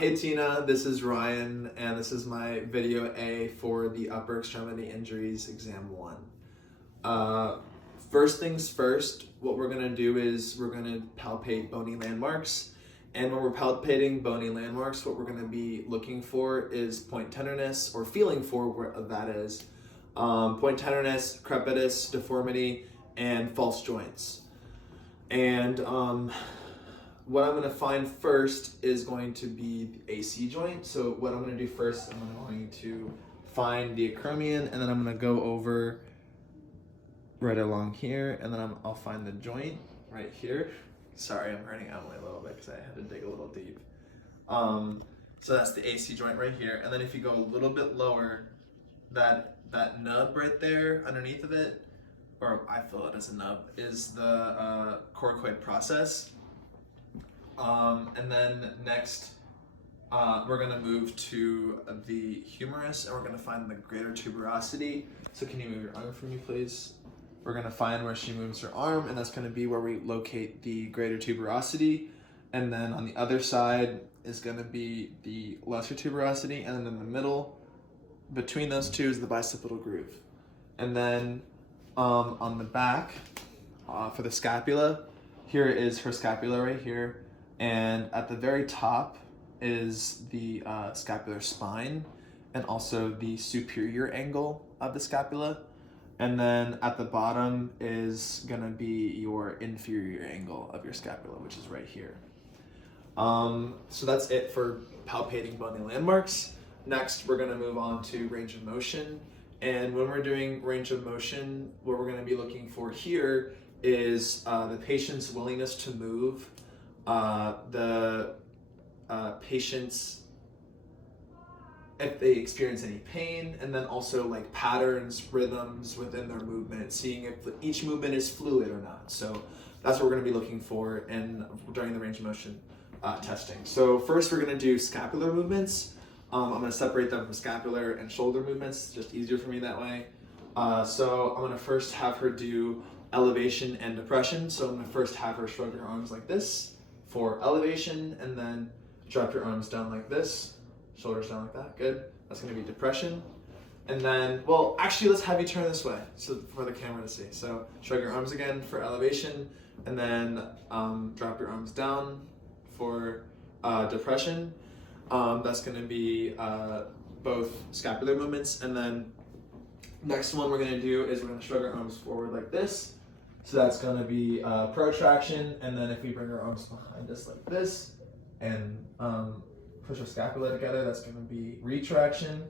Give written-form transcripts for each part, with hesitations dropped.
Hey Tina, this is Ryan, and this is my video A for the upper extremity injuries exam 1. First things first, what we're going to do is we're going to palpate bony landmarks. And when we're palpating bony landmarks, what we're going to be looking for is point tenderness, or feeling for where that is. Point tenderness, crepitus, deformity, and false joints. And what I'm going to find first is going to be the AC joint. So what I'm going to do first, I'm going to find the acromion, and then I'm going to go over right along here, and then I'll find the joint right here. Sorry, I'm hurting Emily a little bit because I had to dig a little deep. So that's the AC joint right here. And then if you go a little bit lower, that nub right there underneath of it, or I feel it as a nub, is the coracoid process. And then next, we're going to move to the humerus, and we're going to find the greater tuberosity. So can you move your arm for me, please? We're going to find where she moves her arm, and that's going to be where we locate the greater tuberosity. And then on the other side is going to be the lesser tuberosity, and then in the middle, between those two, is the bicipital groove. And then on the back, for the scapula, here is her scapula right here. And at the very top is the scapular spine, and also the superior angle of the scapula. And then at the bottom is gonna be your inferior angle of your scapula, which is right here. So that's it for palpating bony landmarks. Next, we're gonna move on to range of motion. And when we're doing range of motion, what we're gonna be looking for here is the patient's willingness to move, the patient's, if they experience any pain, and then also like patterns, rhythms within their movement, seeing if each movement is fluid or not. So that's what we're going to be looking for during the range of motion testing. So first we're going to do scapular movements. I'm going to separate them from scapular and shoulder movements. It's just easier for me that way. So I'm going to first have her do elevation and depression. So I'm going to first have her shrug her arms like this for elevation, and then drop your arms down like this. Shoulders down like that, good. That's gonna be depression. And then, well, actually let's have you turn this way so for the camera to see. So shrug your arms again for elevation, and then drop your arms down for depression. That's gonna be both scapular movements. And then next one we're gonna do is we're gonna shrug our arms forward like this. So that's gonna be protraction, and then if we bring our arms behind us like this, and push our scapula together, that's going to be retraction.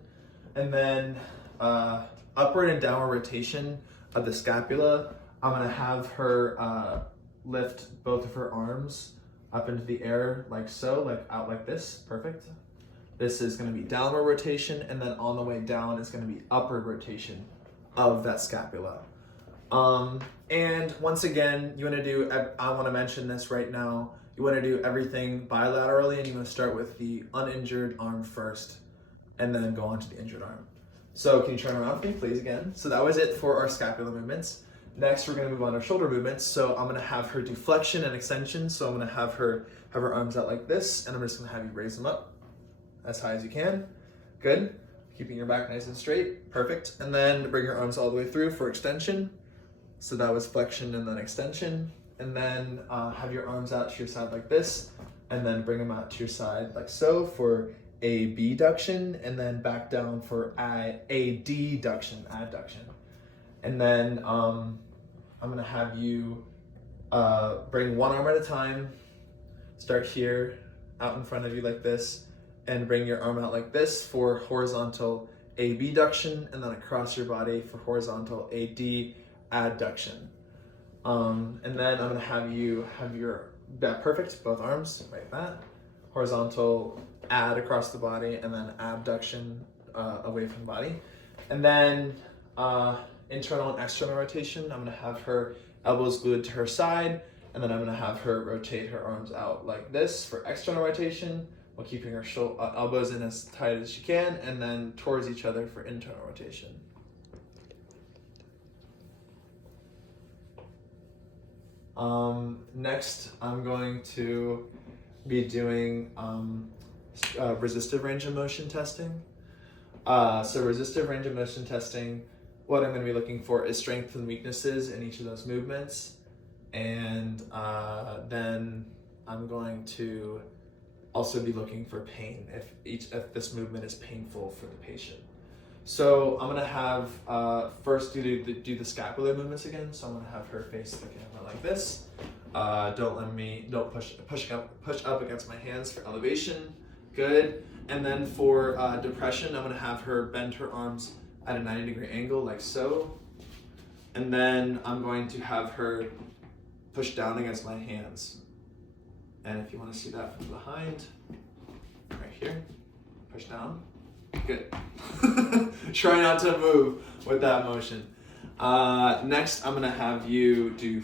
And then upward and downward rotation of the scapula, I'm going to have her lift both of her arms up into the air like so, like out like this, perfect. This is going to be downward rotation, and then on the way down is going to be upward rotation of that scapula. And once again, you want to do, I want to mention this right now, you want to do everything bilaterally, and you want to start with the uninjured arm first, and then go on to the injured arm. So can you turn around for me, please, again? So that was it for our scapular movements. Next, we're going to move on to shoulder movements. So I'm going to have her do flexion and extension. So I'm going to have her arms out like this, and I'm just going to have you raise them up as high as you can. Good. Keeping your back nice and straight. Perfect. And then bring your arms all the way through for extension. So that was flexion and then extension. And then have your arms out to your side like this, and then bring them out to your side like so for abduction, and then back down for adduction. And then I'm gonna have you bring one arm at a time, start here, out in front of you like this, and bring your arm out like this for horizontal abduction, and then across your body for horizontal adduction. And then I'm gonna have you have your, perfect, both arms, like that. Horizontal add across the body, and then abduction away from the body. And then internal and external rotation, I'm gonna have her elbows glued to her side, and then I'm gonna have her rotate her arms out like this for external rotation, while keeping her elbows in as tight as she can, and then towards each other for internal rotation. Next, I'm going to be doing resistive range of motion testing. So resistive range of motion testing, what I'm going to be looking for is strengths and weaknesses in each of those movements. And then I'm going to also be looking for pain if this movement is painful for the patient. So I'm gonna have first do the scapular movements again. So I'm gonna have her face the camera like this. Don't push up against my hands for elevation. Good. And then for depression, I'm gonna have her bend her arms at a 90-degree angle like so. And then I'm going to have her push down against my hands. And if you want to see that from behind, right here, push down. Good. Try not to move with that motion. Next, I'm going to have you do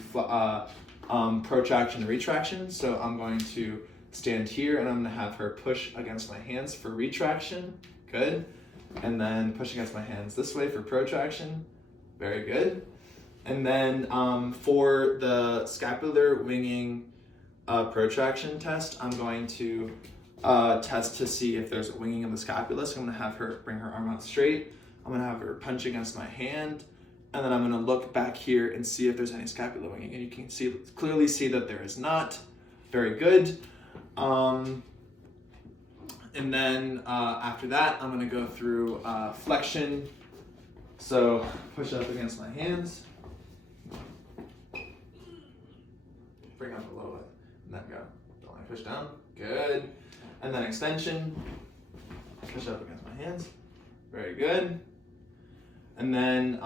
protraction and retraction. So I'm going to stand here and I'm going to have her push against my hands for retraction. Good. And then push against my hands this way for protraction. Very good. And then for the scapular winging protraction test, I'm going to test to see if there's a winging of the scapula. So I'm going to have her bring her arm out straight. I'm going to have her punch against my hand. And then I'm going to look back here and see if there's any scapular winging. And you can clearly see that there is not. Very good. And then after that, I'm going to go through flexion. So push up against my hands. Bring up a little bit. And then go. Don't let me push down. Good. And then extension. Push up against my hands. Very good. And then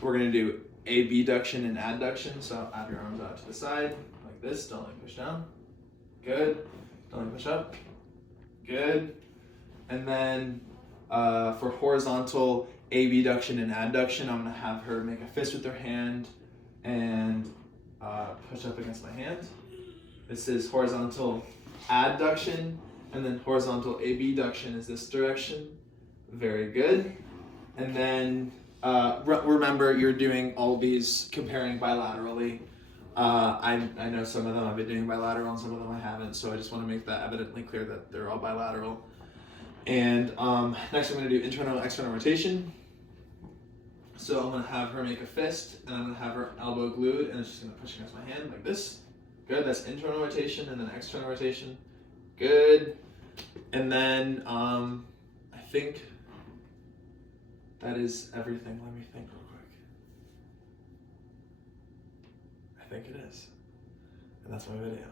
we're going to do abduction and adduction. So add your arms out to the side like this. Don't let me push down. Good. Don't let me push up. Good. And then for horizontal abduction and adduction, I'm going to have her make a fist with her hand and push up against my hand. This is horizontal adduction, and then horizontal abduction is this direction. Very good. And then remember, you're doing all these comparing bilaterally. I know some of them I've been doing bilateral and some of them I haven't, so I just want to make that evidently clear that they're all bilateral. And next I'm going to do internal and external rotation. So I'm going to have her make a fist, and I'm going to have her elbow glued, and it's just going to push against my hand like this. Good, that's internal rotation, and then external rotation. Good. And then I think that is everything. Let me think real quick. I think it is. And that's my video.